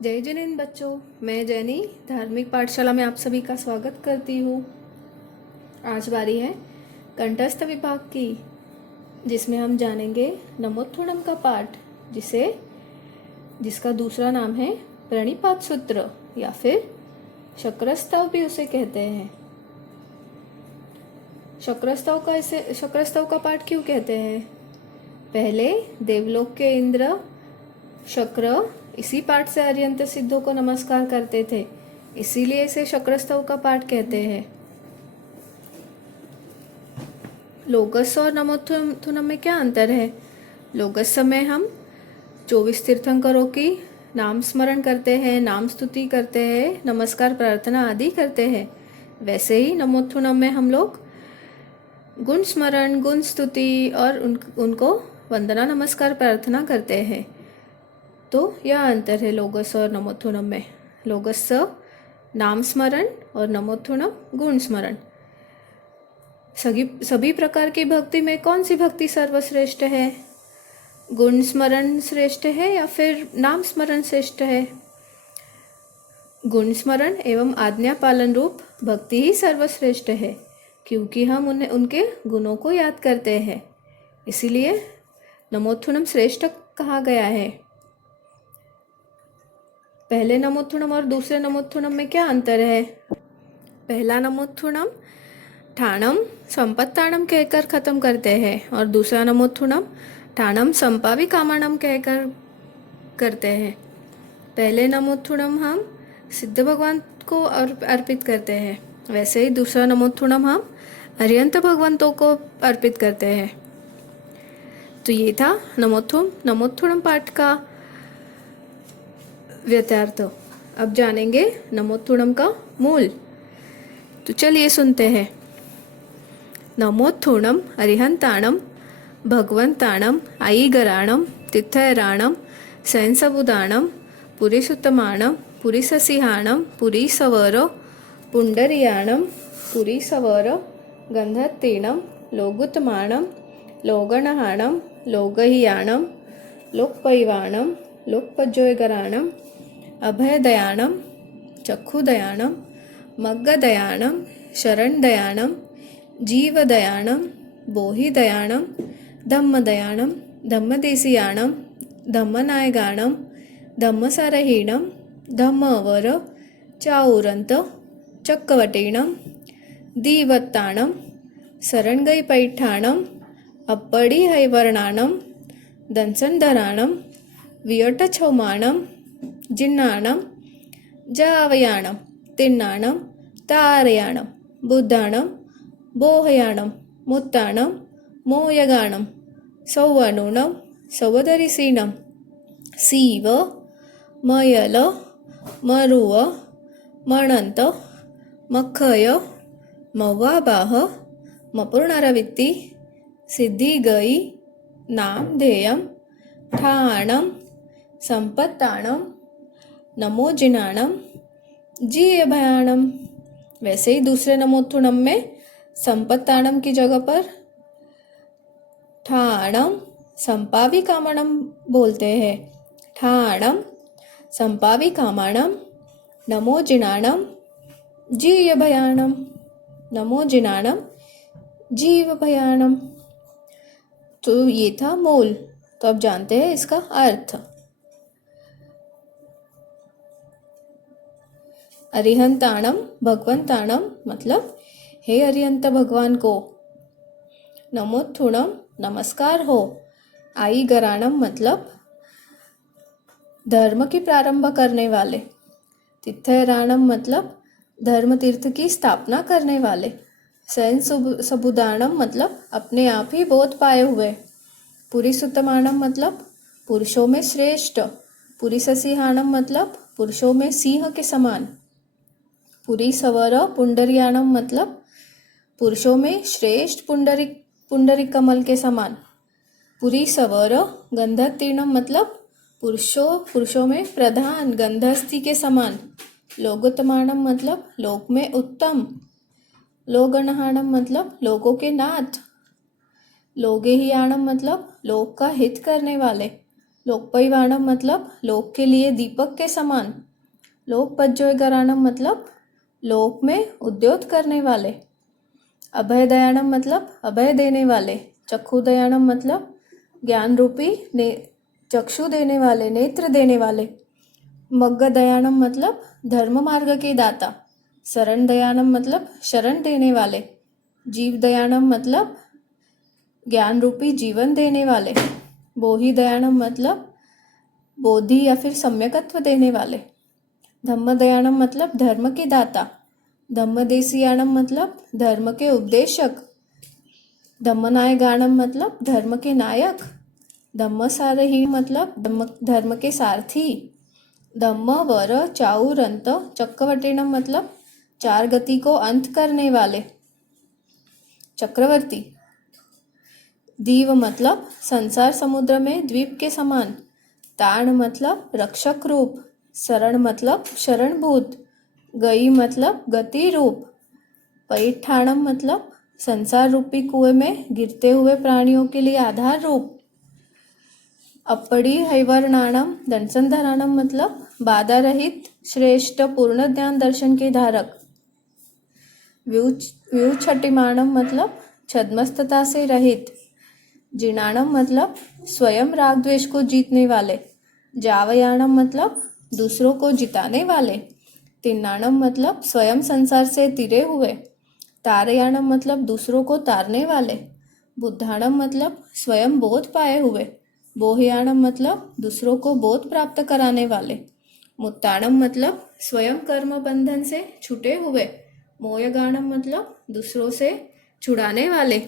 जय जिनेन्द्र बच्चों, मैं जैनी धार्मिक पाठशाला में आप सभी का स्वागत करती हूँ। आज बारी है कंठस्थ विभाग की, जिसमें हम जानेंगे नमोत्थुणम का पाठ, जिसका दूसरा नाम है प्रणिपात सूत्र या फिर शक्रस्तव भी उसे कहते हैं। शक्रस्तव का पाठ क्यों कहते हैं? पहले देवलोक के इंद्र शक्र इसी पाठ से अर्यंत सिद्धों को नमस्कार करते थे, इसीलिए इसे शक्रस्तव का पाठ कहते हैं। लोगस और नमोत्थुनम में क्या अंतर है? लोगस में हम 24 तीर्थंकरों की नाम स्मरण करते हैं, नाम स्तुति करते हैं, नमस्कार प्रार्थना आदि करते हैं। वैसे ही नमोत्थुनम में हम लोग गुण स्मरण, गुण स्तुति और उनको वंदना नमस्कार प्रार्थना करते हैं। तो यह अंतर है लोगस और नमोत्थुनम में। लोगस नाम स्मरण और नमोत्थुनम गुण स्मरण। सभी प्रकार की भक्ति में कौन सी भक्ति सर्वश्रेष्ठ है? गुण स्मरण श्रेष्ठ है या फिर नाम स्मरण श्रेष्ठ है? गुण स्मरण एवं आज्ञा पालन रूप भक्ति ही सर्वश्रेष्ठ है, क्योंकि हम उनके गुणों को याद करते हैं, इसीलिए नमोत्थुनम श्रेष्ठ कहा गया है। पहले नमोत्थुनम और दूसरे नमोत्थुनम में क्या अंतर है? पहला नमोत्थुनम ठाणम संपत्ताणम कहकर खत्म करते हैं और दूसरा नमोत्थुनम ठाणम संपावि कामाणम कहकर करते हैं। पहले नमोत्थुनम हम सिद्ध भगवान को अर्पित करते हैं, वैसे ही दूसरा नमोत्थुनम हम अर्यंत भगवंतों को अर्पित करते हैं। तो ये था नमोत्थुनम पाठ का व्यत्यार्थ। अब जानेंगे नमोत्थुनम का मूल। तो चलिए सुनते हैं। नमोत्थुनम अरिहंताणम भगवंताणम आईगराणम तिथैराणम सैंसबुदाणम पुरीसुत्तमाणम पुरीससिहाणम पुरीसवर पुंडरियाणम पुरीसवर गंधत्तीणम लोगुत्तमाणम लोगणहाणम लोगहियाणम लोकपैवाणम लोकपज्जोयगराणम अभयदयाणम चक्षुदयाणम मग्गदयाणम शरणदयाणम जीवदयाणम बोहिदयाणम धम्मदयाणम धम्मदेशीयाणम धम्मनायगाणम धम्मसारहीणम धम्मवर चाउरंत चक्कवटीणम दीवत्ताणम शरणगैपैठाणम अप्पड़ी हैवर्णाणम दंसनधराणम वियटछौमाणम जिन्नाणम जावयाणम तिन्नाणम तारयाणम बुद्धाणम बोहयाणम मुत्ताणम मोयगाणम सौवनुणम सवदरिसीणम सीव मयल मरुव मणंत मखय मव्वाबाह मपुर्णरवित्ति सिद्धिगई नामधेयम ठाणम संपत्ताणम नमोजिनाणम जीयभयाणम। वैसे ही दूसरे नमोत्थुनम में संपत्ताणम की जगह पर ठाणम संपावि कामाणम बोलते हैं। ठाणम संपावि कामाणम नमोजिनाणम जीयभयाणम। नमोजिनाणम जीवभयाणम। तो ये था मूल। तो अब जानते हैं इसका अर्थ। अरिहंताणम भगवंताणम मतलब हे अरिहंत भगवान को। नमोत्थुनम नमस्कार हो। आई गराणम मतलब धर्म की प्रारंभ करने वाले। तिथैराणम मतलब धर्म तीर्थ की स्थापना करने वाले। सैन सबुदाणम मतलब अपने आप ही बोध पाए हुए। पुरीसुत्तमाणम मतलब पुरुषों में श्रेष्ठ। पुरीससिहाणम मतलब पुरुषों में सिंह के समान। पुरीसवर पुंडरियाणम मतलब पुरुषों में श्रेष्ठ पुंडरिक कमल के समान। पुरीसवर गंधत्तीणम मतलब पुरुषों में प्रधान गंधस्थी के समान। लोगोत्तमाणम मतलब लोक में उत्तम। लोगणहाणम मतलब लोगों के नाथ। लोगेहियाणम मतलब लोक का हित करने वाले। लोकपरिवाणम मतलब लोक के लिए दीपक के समान। लोकपज्जोयगराणम मतलब लोक में उद्योग करने वाले। अभयदयाणम मतलब अभय देने वाले। चक्षुदयाणम मतलब ज्ञान रूपी चक्षु देने वाले, नेत्र देने वाले। मग्गदयाणम मतलब धर्म मार्ग के दाता। शरण दयाणम मतलब शरण देने वाले। जीव दयाणम मतलब ज्ञान रूपी जीवन देने वाले। बोहि दयाणम मतलब बोधि या फिर सम्यकत्व देने वाले। धम्म दयाणम मतलब धर्म के दाता। धम्मदेसियाणम मतलब धर्म के उपदेशक। धम्मनायगाणम मतलब धर्म के नायक। धम्मसारही मतलब धर्म के सारथी। धम्म वर चाउर अंत चक्रवर्तीणम मतलब चार गति को अंत करने वाले, चक्रवर्ती। दीव मतलब संसार समुद्र में द्वीप के समान। ताण मतलब रक्षक रूप। शरण मतलब शरणभूत। गई मतलब गति रूप। परिठाणम मतलब संसार रूपी कुएं में गिरते हुए प्राणियों के लिए आधार रूप। अपड़ी हैवर्णाणम दंसनधराणम मतलब बाधा रहित श्रेष्ठ पूर्ण ज्ञान दर्शन के धारक। व्यूछटिमाणम मतलब छद्मस्तता से रहित। जिनाणम मतलब स्वयं राग द्वेष को जीतने वाले। जावयाणम मतलब दूसरों को जिताने वाले। तिन्नाणम मतलब स्वयं संसार से तिरे हुए। तारयाणम मतलब दूसरों को तारने वाले। बुद्धाणम मतलब स्वयं बोध पाए हुए। बोहयाणम मतलब दूसरों को बोध प्राप्त कराने वाले। मुत्ताणम मतलब स्वयं कर्म बंधन से छूटे हुए। मोयगाणम मतलब दूसरों से छुड़ाने वाले।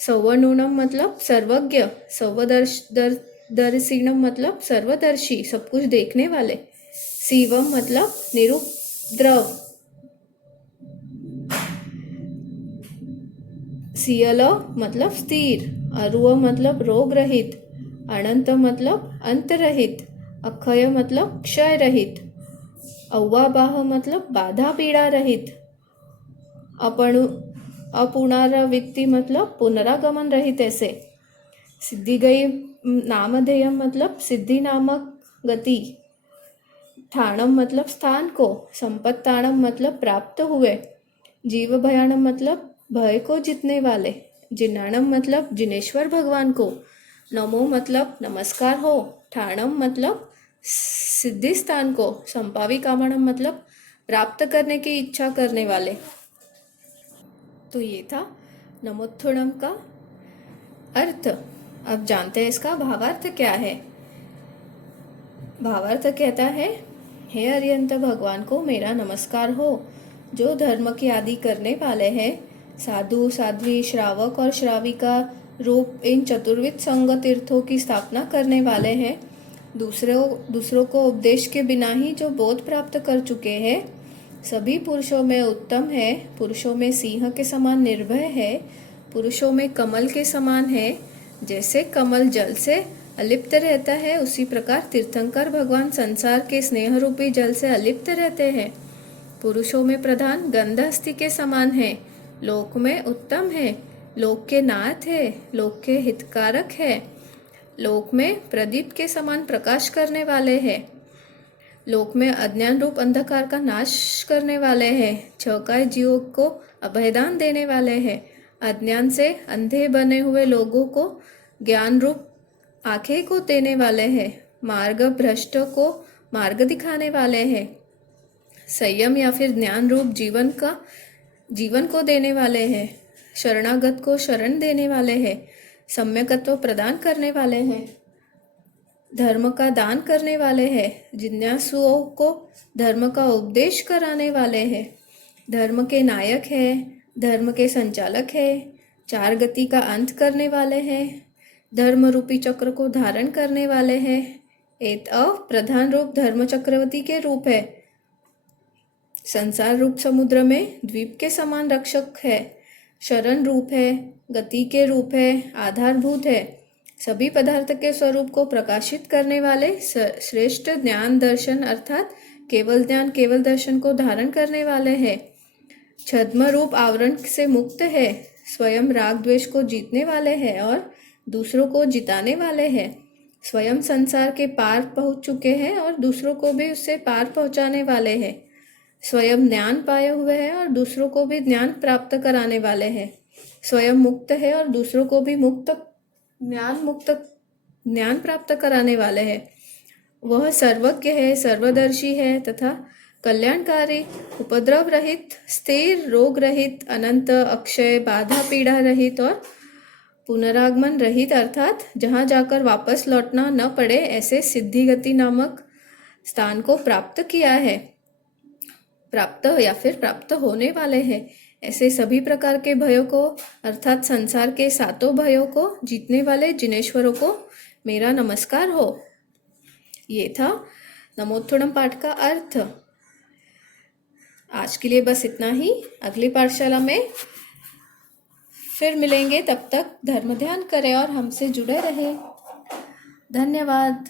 सौवर्णुणम मतलब सर्वज्ञ। सौवदर्शीणम मतलब सर्वदर्शी, सब कुछ देखने वाले। शिवम मतलब निरुद्रव। सियल मतलब स्थिर। अरुव मतलब रोग रहित। अनंत मतलब अंत रहित। अक्षय मतलब क्षय रहित। अव्वाबाह मतलब बाधा पीड़ा रहित। अपुनरावृत्ति मतलब पुनरागमन रहित ऐसे। सिद्धि गई नामधेयम मतलब सिद्धि नामक गति। ठाणम मतलब स्थान को। संपत्ताणम मतलब प्राप्त हुए। जीव भयाणम मतलब भय को जीतने वाले। जिनाणम मतलब जिनेश्वर भगवान को। नमो मतलब नमस्कार हो। ठाणम मतलब सिद्धि स्थान को। संपावी कामणम मतलब प्राप्त करने की इच्छा करने वाले। तो ये था नमोत्थुणम का अर्थ। अब जानते हैं इसका भावार्थ क्या है। भावार्थ कहता है, हे अरिहंत भगवान को मेरा नमस्कार हो, जो धर्म की आदि करने वाले हैं। साधु साध्वी श्रावक और श्राविका रूप इन चतुर्विध संग तीर्थों की स्थापना करने वाले हैं। दूसरों को उपदेश के बिना ही जो बोध प्राप्त कर चुके हैं। सभी पुरुषों में उत्तम है। पुरुषों में सिंह के समान निर्भय है। पुरुषों में कमल के समान है। जैसे कमल जल से अलिप्त रहता है, उसी प्रकार तीर्थंकर भगवान संसार के स्नेह रूपी जल से अलिप्त रहते हैं। पुरुषों में प्रधान गंधहस्ती के समान है। लोक में उत्तम है। लोक के नाथ है। लोक के हितकारक है। लोक में प्रदीप के समान प्रकाश करने वाले हैं। लोक में अज्ञान रूप अंधकार का नाश करने वाले हैं। छकाय जीवों को अभयदान देने वाले हैं। अज्ञान से अंधे बने हुए लोगों को ज्ञान रूप आंखें को देने वाले हैं। मार्ग भ्रष्ट को मार्ग दिखाने वाले हैं। संयम या फिर ज्ञान रूप जीवन को देने वाले हैं। शरणागत को शरण देने वाले हैं। सम्यकत्व प्रदान करने वाले हैं। धर्म का दान करने वाले हैं। जिज्ञासुओं को धर्म का उपदेश कराने वाले हैं। धर्म के नायक है। धर्म के संचालक है। चार गति का अंत करने वाले हैं। धर्म रूपी चक्र को धारण करने वाले हैं। एतअ प्रधान रूप धर्म चक्रवर्ती के रूप है। संसार रूप समुद्र में द्वीप के समान रक्षक है। शरण रूप है। गति के रूप है। आधारभूत है। सभी पदार्थ के स्वरूप को प्रकाशित करने वाले श्रेष्ठ ज्ञान दर्शन अर्थात केवल ज्ञान केवल दर्शन को धारण करने वाले हैं। छद्म रूप आवरण से मुक्त है। स्वयं राग द्वेष को जीतने वाले हैं और दूसरों को जिताने वाले हैं। स्वयं संसार के पार पहुंच चुके हैं और दूसरों को भी उससे पार पहुंचाने वाले हैं। स्वयं ज्ञान पाए हुए हैं और दूसरों को भी ज्ञान प्राप्त कराने वाले हैं। स्वयं मुक्त है और दूसरों को भी मुक्त ज्ञान प्राप्त कराने वाले हैं। वह सर्वज्ञ है, सर्वदर्शी है तथा कल्याणकारी, उपद्रव रहित, स्थिर, रोग रहित, अनंत, अक्षय, बाधा पीड़ा रहित और पुनरागमन रहित, अर्थात जहाँ जाकर वापस लौटना न पड़े ऐसे सिद्धि गति नामक स्थान को प्राप्त किया है, प्राप्त या फिर प्राप्त होने वाले हैं। ऐसे सभी प्रकार के भयों को अर्थात संसार के सातों भयों को जीतने वाले जिनेश्वरों को मेरा नमस्कार हो। ये था नमोत्थोड़म पाठ का अर्थ। आज के लिए बस इतना ही। अगली पाठशाला में फिर मिलेंगे, तब तक धर्म ध्यान करें और हमसे जुड़े रहें। धन्यवाद।